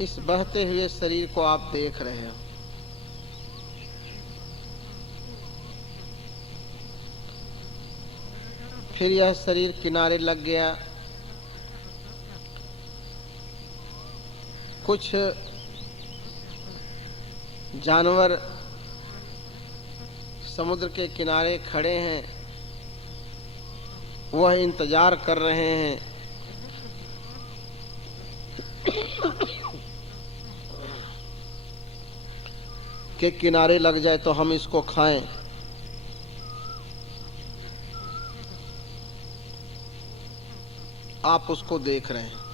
इस बहते हुए शरीर को आप देख रहे हो। फिर यह शरीर किनारे लग गया। कुछ जानवर समुद्र के किनारे खड़े हैं, वह इंतजार कर रहे हैं कि किनारे लग जाए तो हम इसको खाएं। आप उसको देख रहे हैं।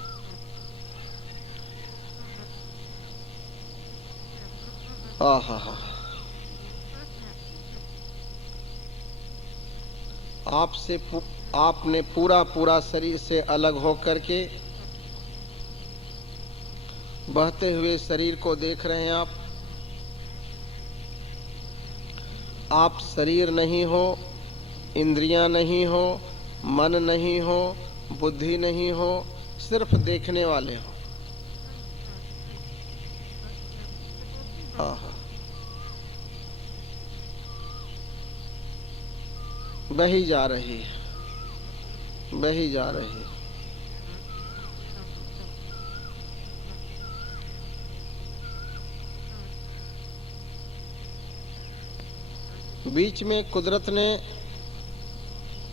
आहा, आपने पूरा शरीर से अलग होकर के बहते हुए शरीर को देख रहे हैं। आप शरीर नहीं हो, इंद्रियां नहीं हो, मन नहीं हो, बुद्धि नहीं हो, सिर्फ देखने वाले हो। आहा, बही जा रही है, बही जा रही है। बीच में कुदरत ने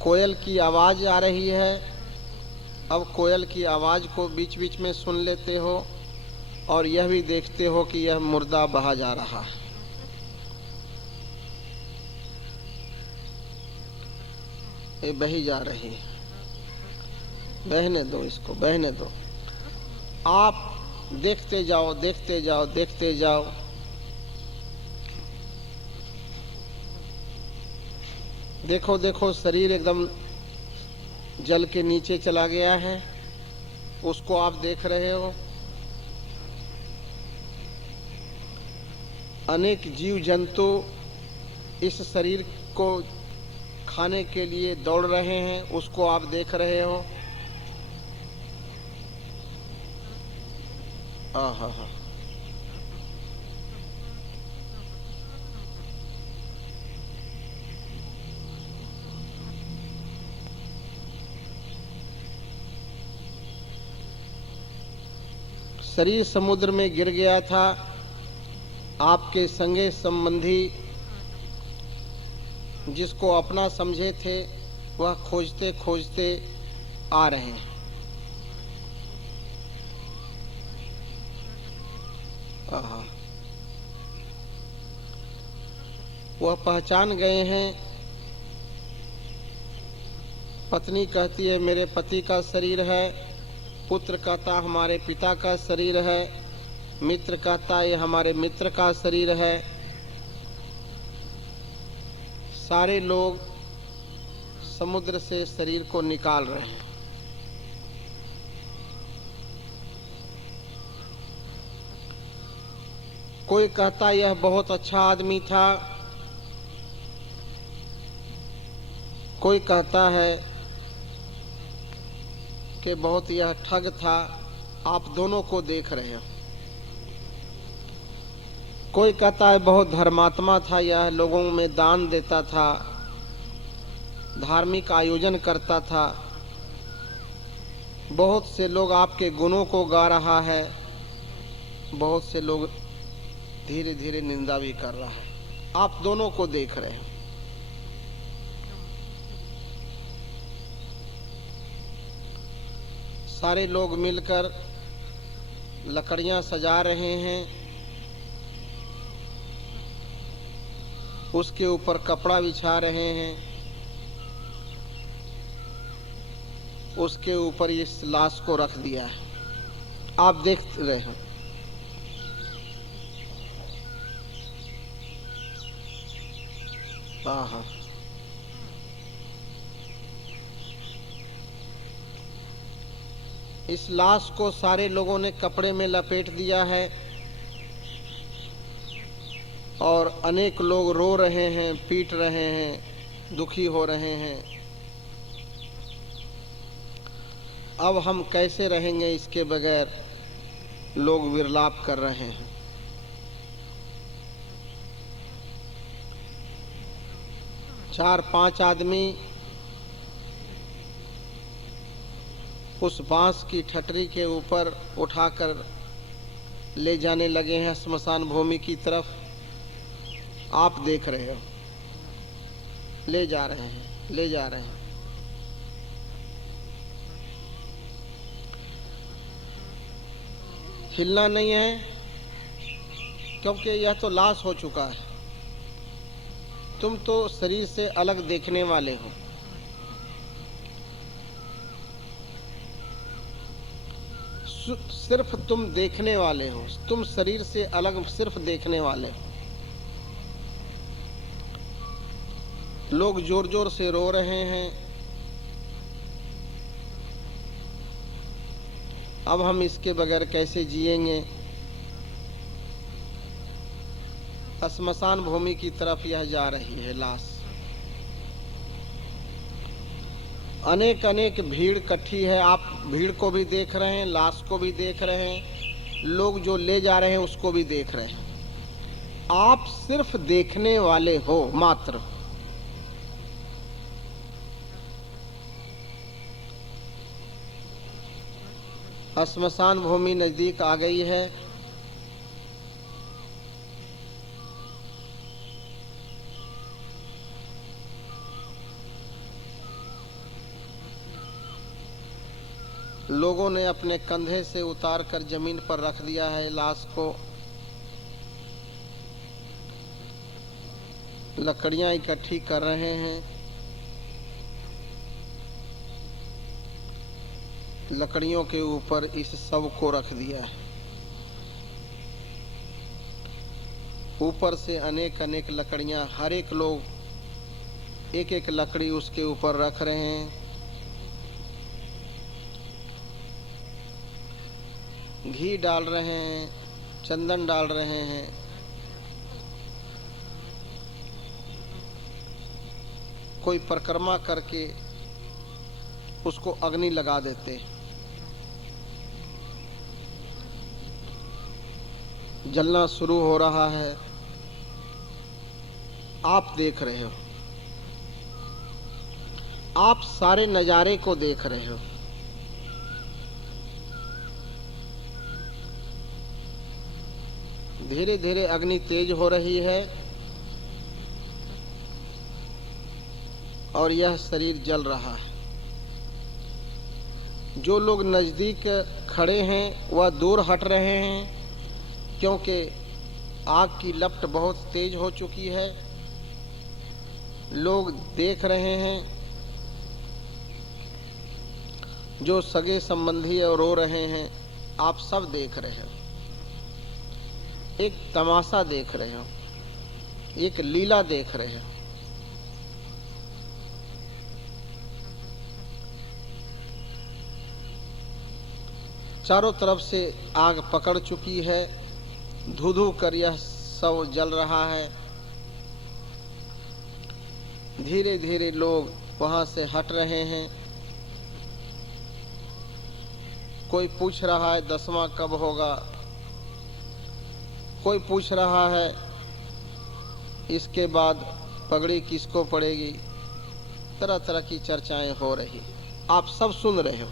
कोयल की आवाज आ रही है। अब कोयल की आवाज को बीच बीच में सुन लेते हो और यह भी देखते हो कि यह मुर्दा बहा जा रहा है। ये बही जा रही है, बहने दो, इसको बहने दो। आप देखते जाओ, देखते जाओ, देखते जाओ। देखो देखो, शरीर एकदम जल के नीचे चला गया है, उसको आप देख रहे हो। अनेक जीव जंतु इस शरीर को खाने के लिए दौड़ रहे हैं, उसको आप देख रहे हो। आहा, शरीर समुद्र में गिर गया था। आपके संगे संबंधी जिसको अपना समझे थे वह खोजते खोजते आ रहे हैं। आहा, वह पहचान गए हैं। पत्नी कहती है मेरे पति का शरीर है, पुत्र कहता हमारे पिता का शरीर है, मित्र कहता ये हमारे मित्र का शरीर है। समुद्र से शरीर को निकाल रहे हैं। कोई कहता यह बहुत अच्छा आदमी था, कोई कहता है कि बहुत यह ठग था। आप दोनों को देख रहे हो। कोई कहता है बहुत धर्मात्मा था, यह लोगों में दान देता था, धार्मिक आयोजन करता था। बहुत से लोग आपके गुणों को गा रहा है, बहुत से लोग धीरे धीरे निंदा भी कर रहा है। आप दोनों को देख रहे हैं। सारे लोग मिलकर लकड़ियां सजा रहे हैं, उसके ऊपर कपड़ा बिछा रहे हैं, उसके ऊपर इस लाश को रख दिया है। आप देख रहे हो। हाँ, इस लाश को सारे लोगों ने कपड़े में लपेट दिया है और अनेक लोग रो रहे हैं, पीट रहे हैं, दुखी हो रहे हैं। अब हम कैसे रहेंगे इसके बगैर, लोग विलाप कर रहे हैं। चार पांच आदमी उस बांस की ठटरी के ऊपर उठाकर ले जाने लगे हैं स्मशान भूमि की तरफ। आप देख रहे हो। ले जा रहे हैं, ले जा रहे हैं। हिलना नहीं है, क्योंकि यह तो लाश हो चुका है। तुम तो शरीर से अलग देखने वाले हो। सिर्फ तुम देखने वाले हो, तुम शरीर से अलग सिर्फ देखने वाले हो। लोग जोर जोर से रो रहे हैं। अब हम इसके बगैर कैसे जिएंगे। श्मशान भूमि की तरफ यह जा रही है लाश। अनेक अनेक भीड़ इकट्ठी है। आप भीड़ को भी देख रहे हैं, लाश को भी देख रहे हैं, लोग जो ले जा रहे हैं उसको भी देख रहे हैं। आप सिर्फ देखने वाले हो मात्र। श्मशान भूमि नजदीक आ गई है। लोगों ने अपने कंधे से उतार कर जमीन पर रख दिया है लाश को। लकड़ियां इकट्ठी कर रहे हैं। लकड़ियों के ऊपर इस शव को रख दिया है। ऊपर से अनेक अनेक लकड़ियां, हर एक लोग एक एक लकड़ी उसके ऊपर रख रहे हैं। घी डाल रहे हैं, चंदन डाल रहे हैं। कोई परिक्रमा करके उसको अग्नि लगा देते। जलना शुरू हो रहा है। आप देख रहे हो। आप सारे नजारे को देख रहे हो। धीरे धीरे अग्नि तेज हो रही है और यह शरीर जल रहा है। जो लोग नजदीक खड़े हैं वह दूर हट रहे हैं, क्योंकि आग की लपट बहुत तेज हो चुकी है। लोग देख रहे हैं। जो सगे संबंधी रो रहे हैं, आप सब देख रहे हो। एक तमाशा देख रहे हो, एक लीला देख रहे हो। चारों तरफ से आग पकड़ चुकी है, धू धू कर यह सब जल रहा है। धीरे धीरे लोग वहां से हट रहे हैं। कोई पूछ रहा है 10वां कब होगा, कोई पूछ रहा है इसके बाद पगड़ी किसको पड़ेगी। तरह तरह की चर्चाएं हो रही, आप सब सुन रहे हो,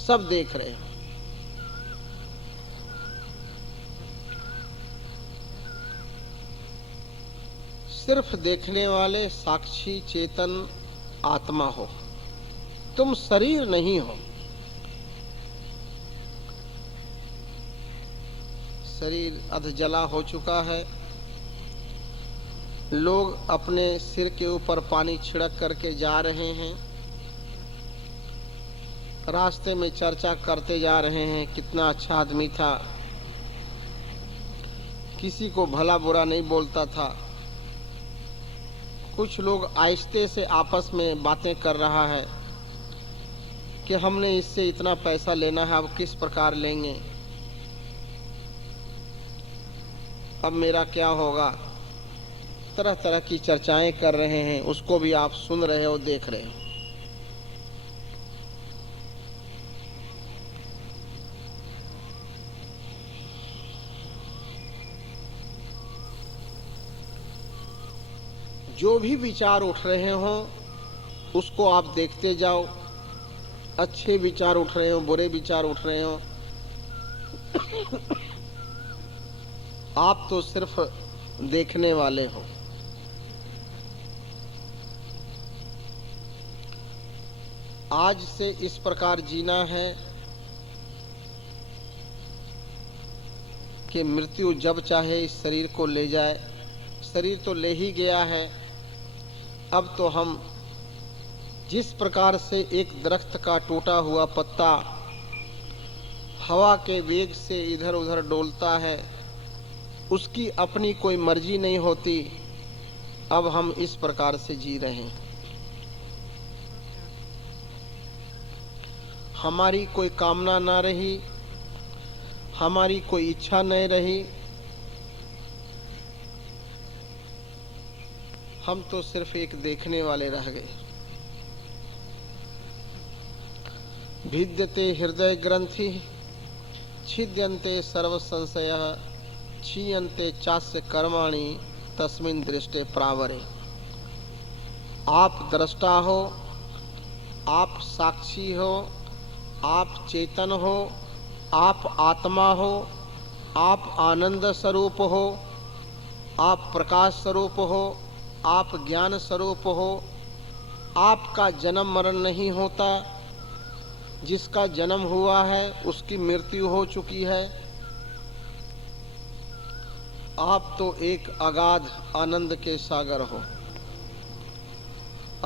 सब देख रहे हो। सिर्फ देखने वाले साक्षी चेतन आत्मा हो, तुम शरीर नहीं हो। शरीर अधजला हो चुका है। लोग अपने सिर के ऊपर पानी छिड़क करके जा रहे हैं। रास्ते में चर्चा करते जा रहे हैं, कितना अच्छा आदमी था, किसी को भला बुरा नहीं बोलता था। कुछ लोग आहिस्ते से आपस में बातें कर रहा है कि हमने इससे इतना पैसा लेना है, अब किस प्रकार लेंगे, अब मेरा क्या होगा। तरह तरह की चर्चाएं कर रहे हैं, उसको भी आप सुन रहे हो, देख रहे हो। जो भी विचार उठ रहे हो उसको आप देखते जाओ। अच्छे विचार उठ रहे हो, बुरे विचार उठ रहे हो, आप तो सिर्फ देखने वाले हो। आज से इस प्रकार जीना है कि मृत्यु जब चाहे इस शरीर को ले जाए। शरीर तो ले ही गया है। अब तो हम जिस प्रकार से एक दरख्त का टूटा हुआ पत्ता हवा के वेग से इधर उधर डोलता है, उसकी अपनी कोई मर्जी नहीं होती। अब हम इस प्रकार से जी रहे हैं। हमारी कोई कामना ना रही, हमारी कोई इच्छा नहीं रही। हम तो सिर्फ एक देखने वाले रह गए। भिद्यते हृदय ग्रंथि छिद्यन्ते सर्व संशयः क्षीयन्ते चास्य कर्माणि तस्मिन् दृष्टे प्रावरे। आप दृष्टा हो, आप साक्षी हो, आप चेतन हो, आप आत्मा हो, आप आनंद स्वरूप हो, आप प्रकाश स्वरूप हो, आप ज्ञान स्वरूप हो। आपका जन्म मरण नहीं होता। जिसका जन्म हुआ है उसकी मृत्यु हो चुकी है। आप तो एक अगाध आनंद के सागर हो।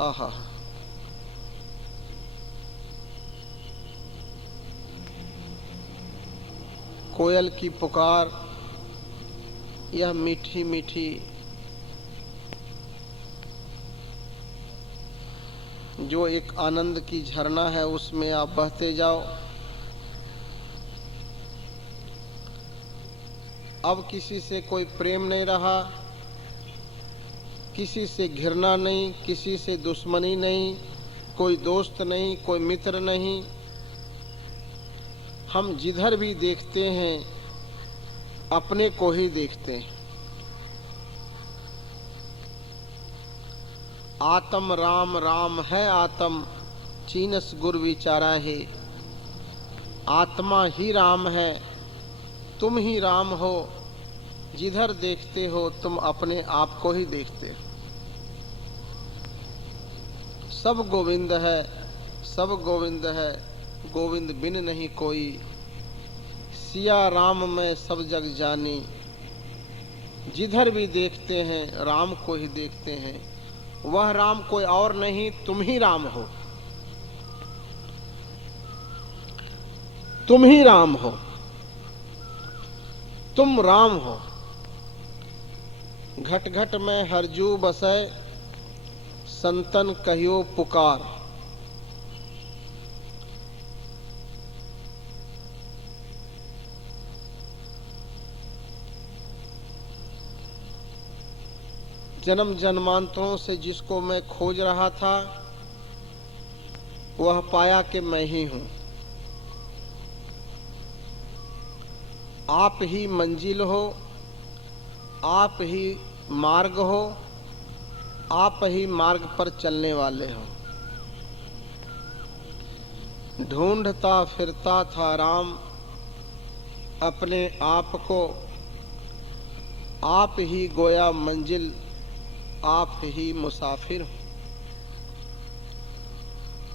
आहा, कोयल की पुकार, यह मीठी मीठी जो एक आनंद की झरना है, उसमें आप बहते जाओ। अब किसी से कोई प्रेम नहीं रहा, किसी से घृणा नहीं, किसी से दुश्मनी नहीं, कोई दोस्त नहीं, कोई मित्र नहीं। हम जिधर भी देखते हैं अपने को ही देखते हैं। आत्म राम राम है आत्म चीनस गुर विचारा है। आत्मा ही राम है, तुम ही राम हो। जिधर देखते हो तुम अपने आप को ही देखते हो। सब गोविंद है, सब गोविंद है, गोविंद बिन नहीं कोई। सिया राम में सब जग जानी। जिधर भी देखते हैं राम को ही देखते हैं। वह राम कोई और नहीं, तुम ही राम हो। तुम ही राम हो, तुम राम हो। घट घट में हरजू बसै संतन कहियो पुकार। जन्म जन्मांतरों से जिसको मैं खोज रहा था वह पाया कि मैं ही हूं। आप ही मंजिल हो, आप ही मार्ग हो, आप ही मार्ग पर चलने वाले हो। ढूंढता फिरता था राम अपने आप को, आप ही गोया मंजिल, आप ही मुसाफिर हो।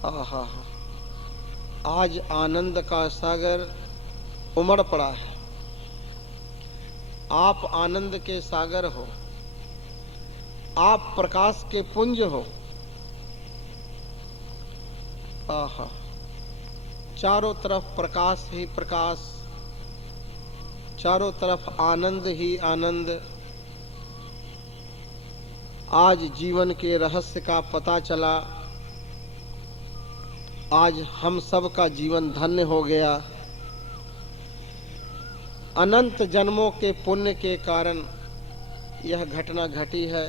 आहा, आज आनंद का सागर उमड़ पड़ा है। आप आनंद के सागर हो, आप प्रकाश के पुंज हो। आहा, चारों तरफ प्रकाश ही प्रकाश, चारों तरफ आनंद ही आनंद। आज जीवन के रहस्य का पता चला, आज हम सब का जीवन धन्य हो गया। अनंत जन्मों के पुण्य के कारण यह घटना घटी है।